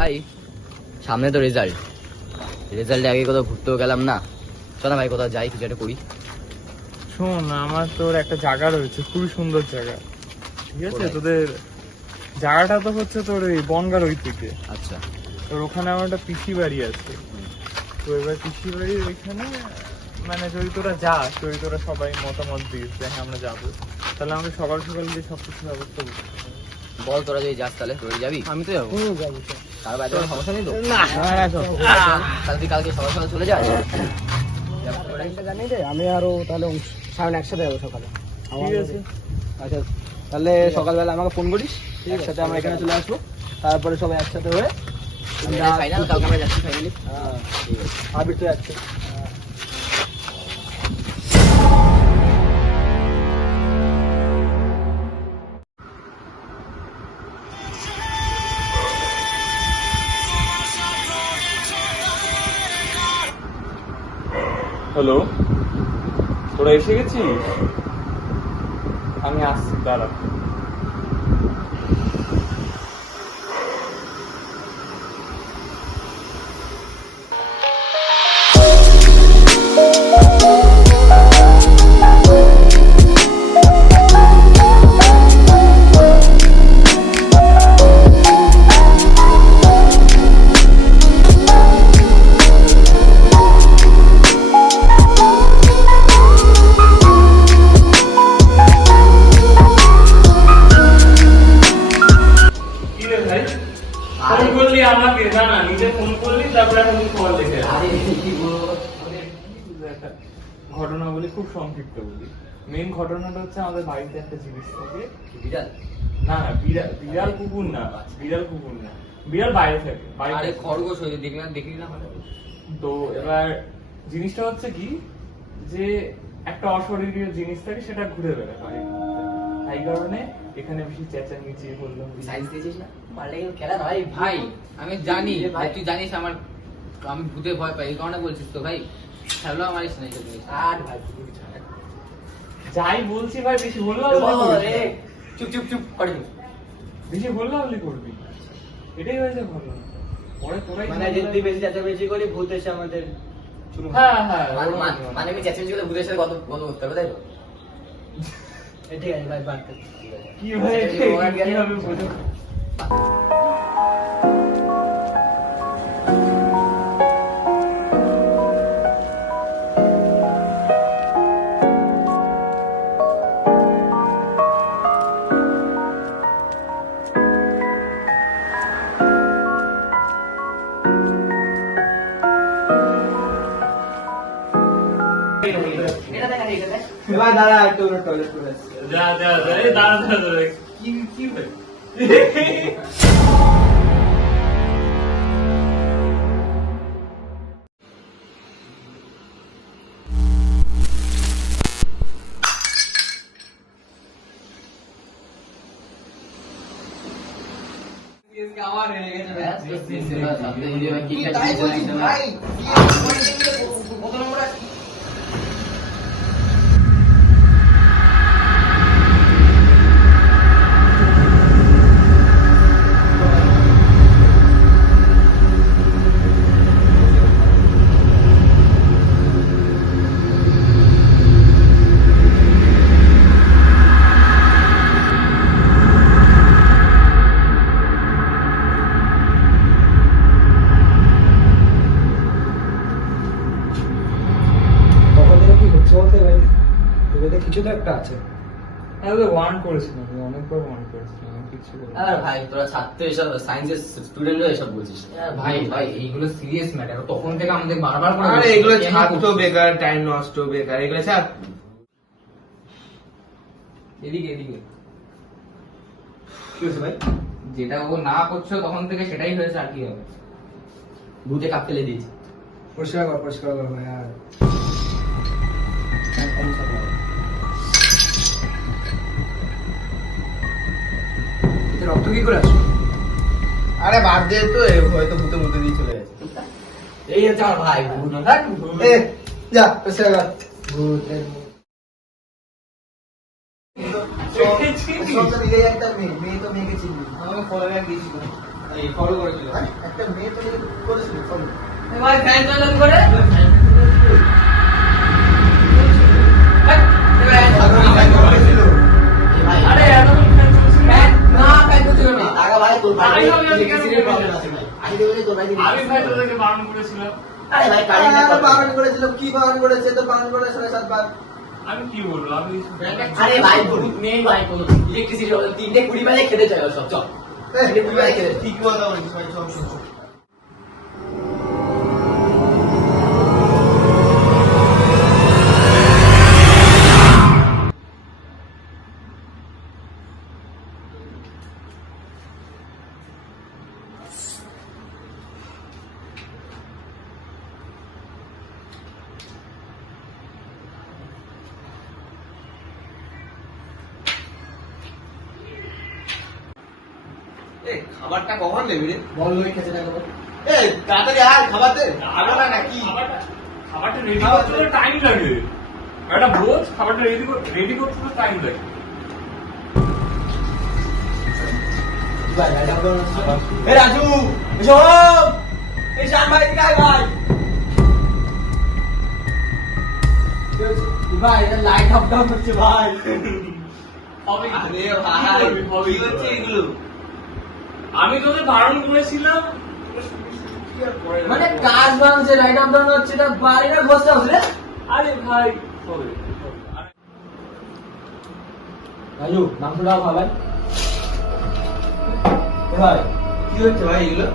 ভাই সামনে তো রেজাল্ট আগে কোথাও ঘুরতেও গেলাম না। চল না ভাই কোথাও যাই, কিছু একটা করি। শোন, আমার তোর একটা জায়গা রয়েছে, খুবই সুন্দর জায়গা, ঠিক আছে? কোথায়? তোদের জায়গাটা তো হচ্ছে তোর এই বনগার ওই থেকে। আচ্ছা, তোর ওখানে আমার একটা পিসি বাড়ি আছে। তো এবার পিসি বাড়ির ওইখানে মানে যদি তোরা যাস, যদি তোরা সবাই মতামত দিস যে হ্যাঁ আমরা যাবো, তাহলে আমাকে সকাল সকাল দিয়ে সবকিছু ব্যবস্থা করতে হবে। বল তোরা যদি যাস তাহলে তুই যাবি? আমি তো যাবো। তার বাইরে কোনো সমস্যা নেই তো? না তাহলে তুই কালকে সকাল সকাল চলে যাস। আমি আরো তাহলে সামনে একসাথে যাবো সকালে। ঠিক আছে, আচ্ছা তাহলে সকালবেলা আমাকে ফোন করিস, একসাথে আমরা এখানে চলে আসবো, তারপরে সবাই একসাথে হয়ে ফাইনাল কালকে আমরা যাচ্ছি ফাইনালি। আবির তো যাচ্ছে। হ্যালো, তোরা এসে গেছিস? আমি আসছি, দাঁড়া। ফোন করলি আমাকে, জানা নিজে ফোন করলি, তারপরে এখন কল দেখে ঘটনা বলি, খুব সংক্ষিপ্ত বলি। মেন ঘটনাটা হচ্ছে আমাদের বাড়িতে একটা জিনিস থাকে। বিড়াল? না না, বিড়াল কুকুর না, বিড়াল কুকুর না, বিড়াল বাইরে থাকে, আরে বাইরে। খরগোশ হয়ে দেখি না মানে। তো এবার জিনিসটা হচ্ছে কি, যে একটা অশরীরীয় জিনিস থাকে, সেটা ঘুরে বেড়ায় বাড়ির মধ্যে। তাই কারণে এখানে বেশি চেঁচামেচি করলাম। সাইন্স দিয়েছিস না? মারলে কিন্তু খেলা নয় ভাই। আমি জানি ভাই, তুই জানিস আমি ভূতে ভয় পাই, এই কারণে বলছিস তো ভাই। খেলা মারিস না এইসব জিনিস। আর ভাই যাই বলছি ভাই, বেশি বললো চুপ চুপ চুপ করে দিস। বেশি বললো আপনি করবি, এটাই হয়েছে ঘটনা। পরে তোরাই মানে যদি বেশি চেঁচামেচি করি ভূত এসে আমাদের হ্যাঁ হ্যাঁ মানে আমি চেঁচামেচি করে ভূতের সাথে কত করতে হবে, তাই তো? ঠিক আছে ভাই, বাদ কর। কিভাবে বোঝো? ভাই দাঁড়া, একটু টয়লেট করে আসছি। যা যা যা, এই দাঁড়া দাঁড়া দাঁড়া, কি ভাই? আমার হয়ে গেছে ভাই। কিছু তো একটা আছে। ওয়ার্ন করেছিলাম, অনেকবার ওয়ার্ন করেছিলাম, কিছু আর ভাই তোরা ছাত্র এসব সায়েন্সের স্টুডেন্টরা এসব বলছিস? ভাই ভাই এইগুলো সিরিয়াস ম্যাটার, তখন থেকে আমাদের বারবার করে আরে এগুলো ছাত্র বেকার, টাইম নষ্ট বেকার, এগুলো ছাড়। এদিকে এদিকে কি হয়েছে ভাই? যেটা ও না করছো তখন থেকে সেটাই হয়েছে, আর কি হবে? ভূতে কাপ ফেলে দিয়েছি। পরিষ্কার কর ভাই। আর রক্ত কি করে আসবে? আরে বাদ দে তো, হয়তো ভূতে মুতে দিয়ে চলে গেছে। এই হচ্ছে আমার ভাই ভূত। যা পরিষ্কার কর। ভূতের একটা মেয়ে তো মেয়েকে চিনবি। আমাকে ফলো ব্যাক দিয়েছিল। এই ফলো করেছিল একটা মেয়ে তো করেছিল ফলো ভাই ফ্যান চালু করে আরে এত ফ্যান না ফ্যান তো দিবে না টাকা ভাই তোর ভাই আমি ইলেকট্রিসিটির প্রবলেম আছে ভাই আমি দেবো তোর ভাই আমি ভাই তোদেরকে বারণ করেছিলাম। আরে ভাই কারেন্ট বারণ করেছিল কি বারণ করেছে তো বারণ করে 7.5 বার আমি কি বলবো আমি আরে ভাই ভূত নেই ভাই কোন ইলেকট্রিসিটি 3:20 বাজে খেতে চাই সব চল 3:20 বাজে খেতে ঠিক কথা বলিস ভাই চল চল খাবারটা কখন দেবি রে বল লই খেতে থাকবো এই তাড়াতাড়ি আয় খাবার দে খাবো না নাকি খাবারটা রেডি করতে তো টাইম লাগে। একটা রোজ খাবারটা রেডি করতে তো টাইম লাগে। ভাই ভাই ডাবল এ রাজু এসো এই শান ভাই কাই ভাই ভাই এটা লাইট অফ ডাউন হচ্ছে ভাই হবে আরে ভাই কি হচ্ছে এগুলো আমি তোদের বারণ করেছিলাম মানে কাজ ভাঙছে লাইট অফ ডাউন হচ্ছে এটা বাড়িটা বসতে হবে রে আরে ভাই হবে রাজু নাম তো দাও ভাই এ ভাই কি হচ্ছে ভাই এগুলো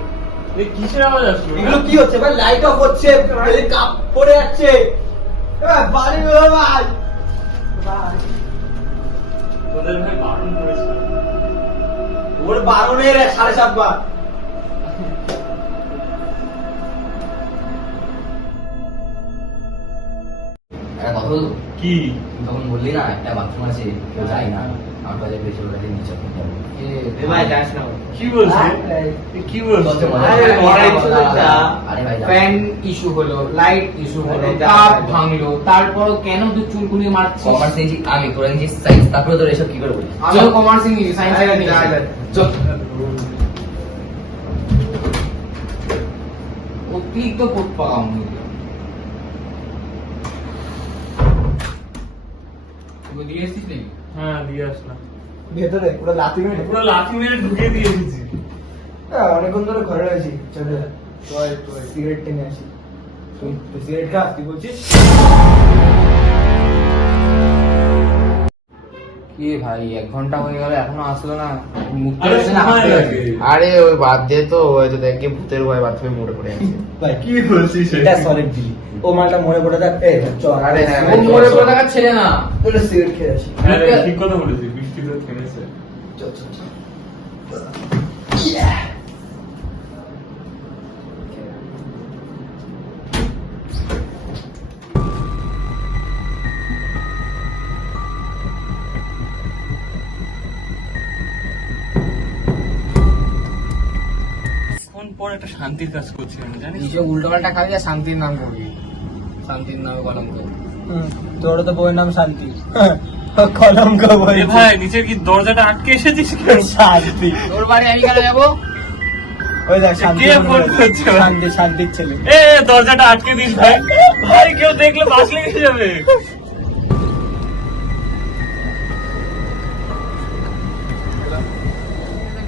এই কিসের আওয়াজ আসলো? এগুলো কি হচ্ছে ভাই লাইট অফ হচ্ছে এই কাপ পড়ে যাচ্ছে এ ভাই বাড়ি বেরো ভাই ভাই তোদের ভাই বারণ করেছিলাম। ওর 12 7.5 বার কথা বলবো কি তখন বললি না একটা বাথরুম আছে কেউ যায় না আমার কাছে বেশি ওর কাছে নিচে এ ভাই যাস না কি বলছিস কি বলছিস আরে ভাই ফ্যান ইস্যু হলো, লাইট ইস্যু হলো, আরে যা, কাপ যা। ভাঙলো, তারপরও কেন তুই চুলকুনি মারছিস? কমার্স নিয়েছি আমি তোরা নিয়েছিস সায়েন্স তারপরে তোর এসব কি করে বলিস আমিও কমার্স নিয়েছি, সায়েন্স আরে নিয়েছি। যা, যা। চল। অতিরিক্ত পোট পাকাম দিয়ে এসেছিস নাকি? হ্যাঁ দিয়ে আসলাম। ভেতরে পুরো লাথি মেরে পুরো লাঠি মেরে ঢুকিয়ে দিয়ে এসেছি। অনেকক্ষণ ধরে ঘরে রয়েছি চল সিগারেট টেনে আসি তুই সিগারেট খা তুই বলছিস কি ভাই 1 ঘন্টা হয়ে গেল এখনো আসলো না, মুখটা আরে এসে না সময় হাঁটতে লাগে। আরে ওই বাদ দে তো ওই তো দেখে ভূতের ভয় বাথরুমে মরে পড়ে আছে ভাই কি বলছিস এটা সলিড দিলি ও মালটা মরে পড়ে থাক এই চল আরে হ্যাঁ, ও মরে পড়ে থাকার ছেলে না। তোরা সিগারেট খেয়ে আসি হ্যাঁ রে, ঠিক কথা বলেছিস, বৃষ্টি তো থেমেছে। চল চল চল ফোন পর একটা শান্তির কাজ করছি আমি জানিস নিজে উল্টোপাল্টা খাবি আর শান্তির নাম করবি, শান্তির নামে কলঙ্ক। তোর তো বইয়ের নাম শান্তি কলঙ্ক বই এ ভাই নিচের কি দরজাটা আটকে এসেছিস কেন? শান্তি তোর বাড়ি আমি কেন যাবো? ওই দেখ শান্তি কে ফোন করছে ভাই? শান্তি শান্তির ছেলে এ দরজাটা আটকে দিস ভাই, ভাই কেউ দেখলে বাস লেগে যাবে।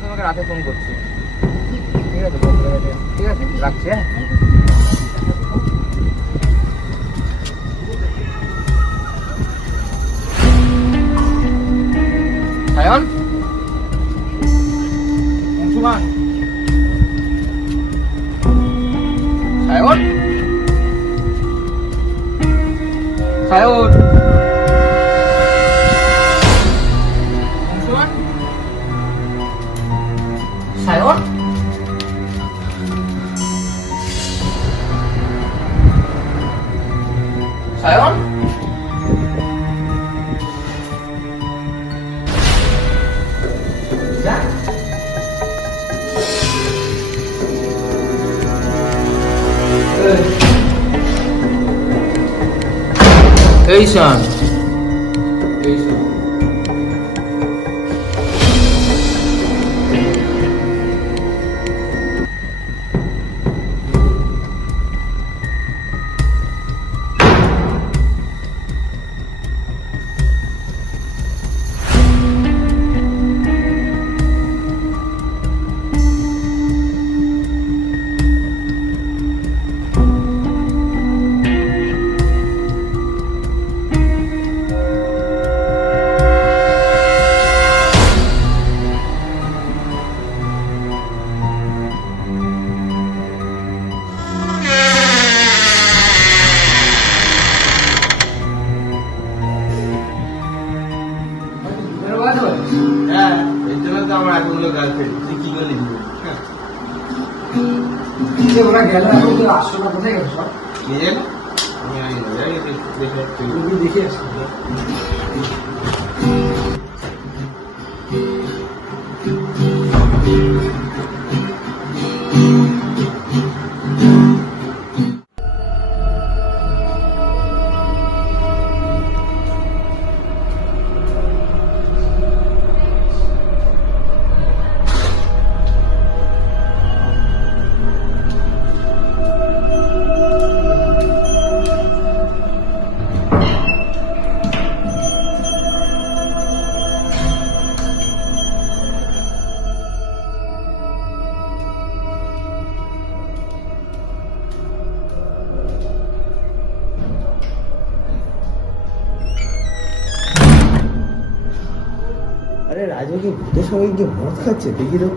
তোমাকে রাতে ফোন করছি, ঠিক আছে বন্ধুরা, ঠিক আছে রাখছি হ্যাঁ। সায়ন, অংশুমান, সায়ন, সায়ন, অংশুমান, সায়ন, সায়ন, এই শোন, এই শোন, তুই কি করলি হ্যাঁ ওরা গেল এখন তো আসলো না, কোথায় গেল সব? কে জানে আমি আগে দেখে তুমি দেখে আসো। আরে রাজু কি ভূতের সঙ্গে গিয়ে মদ খাচ্ছে দেখি তো।